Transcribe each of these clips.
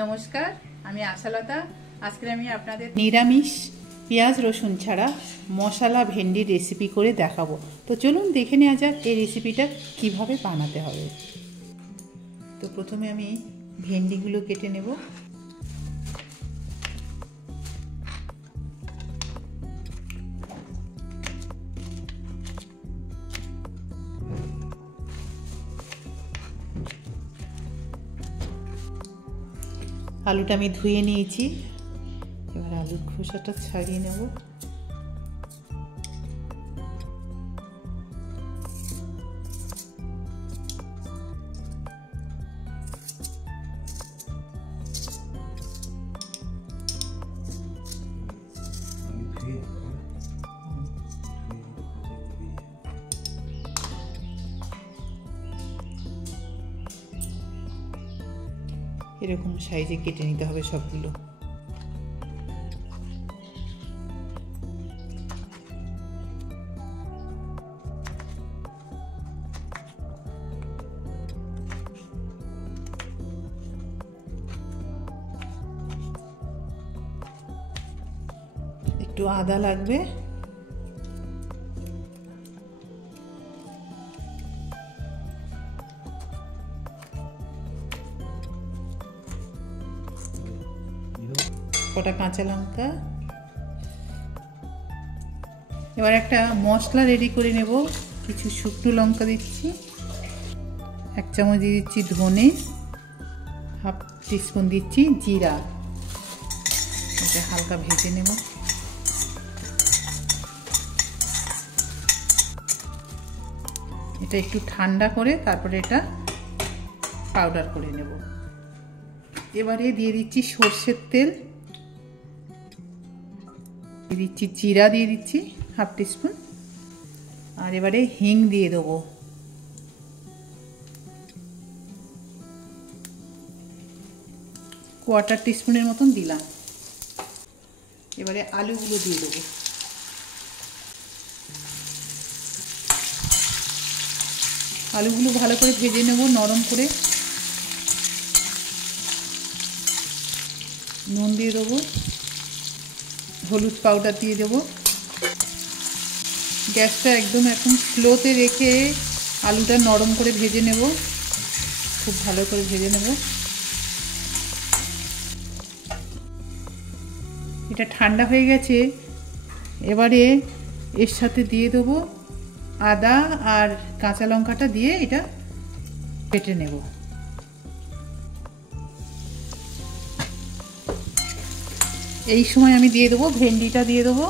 নমস্কার, আমি আশালতা। আজকে আমি আপনাদের নিরামিষ পেঁয়াজ রসুন ছাড়া মশলা ভেন্ডির রেসিপি করে দেখাবো। তো চলুন দেখে নেওয়া যাক এই রেসিপিটা কিভাবে বানাতে হবে। তো প্রথমে আমি ভেন্ডিগুলো কেটে নেব। আলুটা আমি ধুয়ে নিয়েছি, এবার আলুর খোসাটা ছাড়িয়ে নেব। এরকম সাইজে কেটে নিতে হবে সবগুলো। একটু আদা লাগবে, কটা কাঁচা লঙ্কা। এবার একটা মশলা রেডি করে নেব। কিছু শুকনো লঙ্কা দিচ্ছি, 1 চামচ দিয়ে দিচ্ছি ধনে, 1/2 টিস্পুন দিচ্ছি জিরা। এটা হালকা ভেজে নেব। এটা একটু ঠান্ডা করে তারপরে এটা পাউডার করে নেব। এবারে দিয়ে দিচ্ছি সর্ষের তেল, দিয়ে দিচ্ছি জিরা, দিয়ে দিচ্ছি 1/2 টিস্পুন, আর এবারে হিং দিয়ে দেবো। কোয়ার্টার টিস্পুনের মতন দিলাম। এবারে আলুগুলো দিয়ে দেবো। আলুগুলো ভালো করে ভেজে নেব, নরম করে। নুন দিয়ে দেবো, হলুদ পাউডার দিয়ে দেবো। গ্যাসটা একদম এখন স্লোতে রেখে আলুটা নরম করে ভেজে নেব, খুব ভালো করে ভেজে নেব। এটা ঠান্ডা হয়ে গেছে। এবারে এর সাথে দিয়ে দেবো আদা আর কাঁচা লঙ্কাটা দিয়ে এটা বেটে নেব। এই সময় আমি দিয়ে দেবো ভেন্ডিটা, দিয়ে দেবো।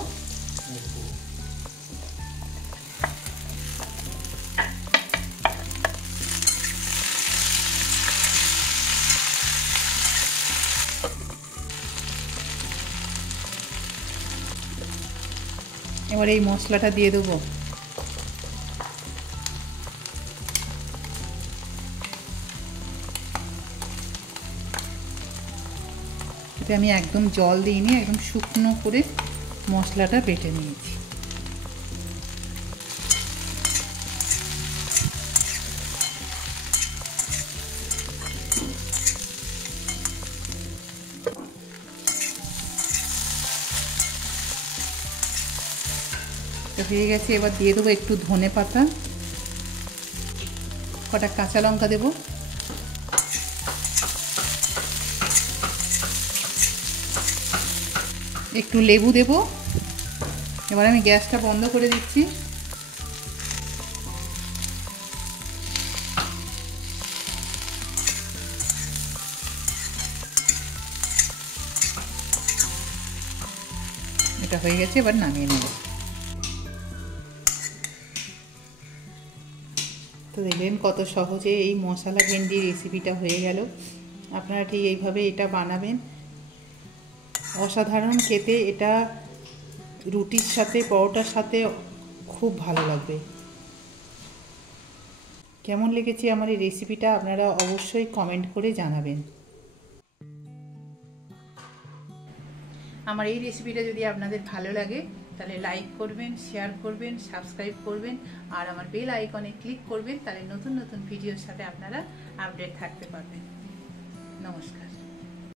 এবার এই মশলাটা দিয়ে দেবো। এটা আমি একদম জল দিইনি, একদম শুকনো করে মশলাটা বেটে নিয়েছি। হয়ে গেছে। এবার দিয়ে দেবো একটু ধনে পাতা, কটা কাঁচা লঙ্কা দেবো, একটু লেবু দেব। এবার আমি গ্যাসটা বন্ধ করে দিচ্ছি। এটা হয়ে গেছে, এবার নামিয়ে নেব। তো দেখলেন কত সহজে এই মশলা ভেন্ডি রেসিপিটা হয়ে গেল। আপনারা ঠিক এইভাবে এটা বানাবেন, অসাধারণ খেতে। এটা রুটির সাথে, পরোটার সাথে খুব ভালো লাগবে। কেমন লেগেছে আমার এই রেসিপিটা আপনারা অবশ্যই কমেন্ট করে জানাবেন। আমার এই রেসিপিটা যদি আপনাদের ভালো লাগে তাহলে লাইক করবেন, শেয়ার করবেন, সাবস্ক্রাইব করবেন, আর আমার বেল আইকনে ক্লিক করবেন। তাহলে নতুন নতুন ভিডিওর সাথে আপনারা আপডেট থাকতে পারবেন। নমস্কার।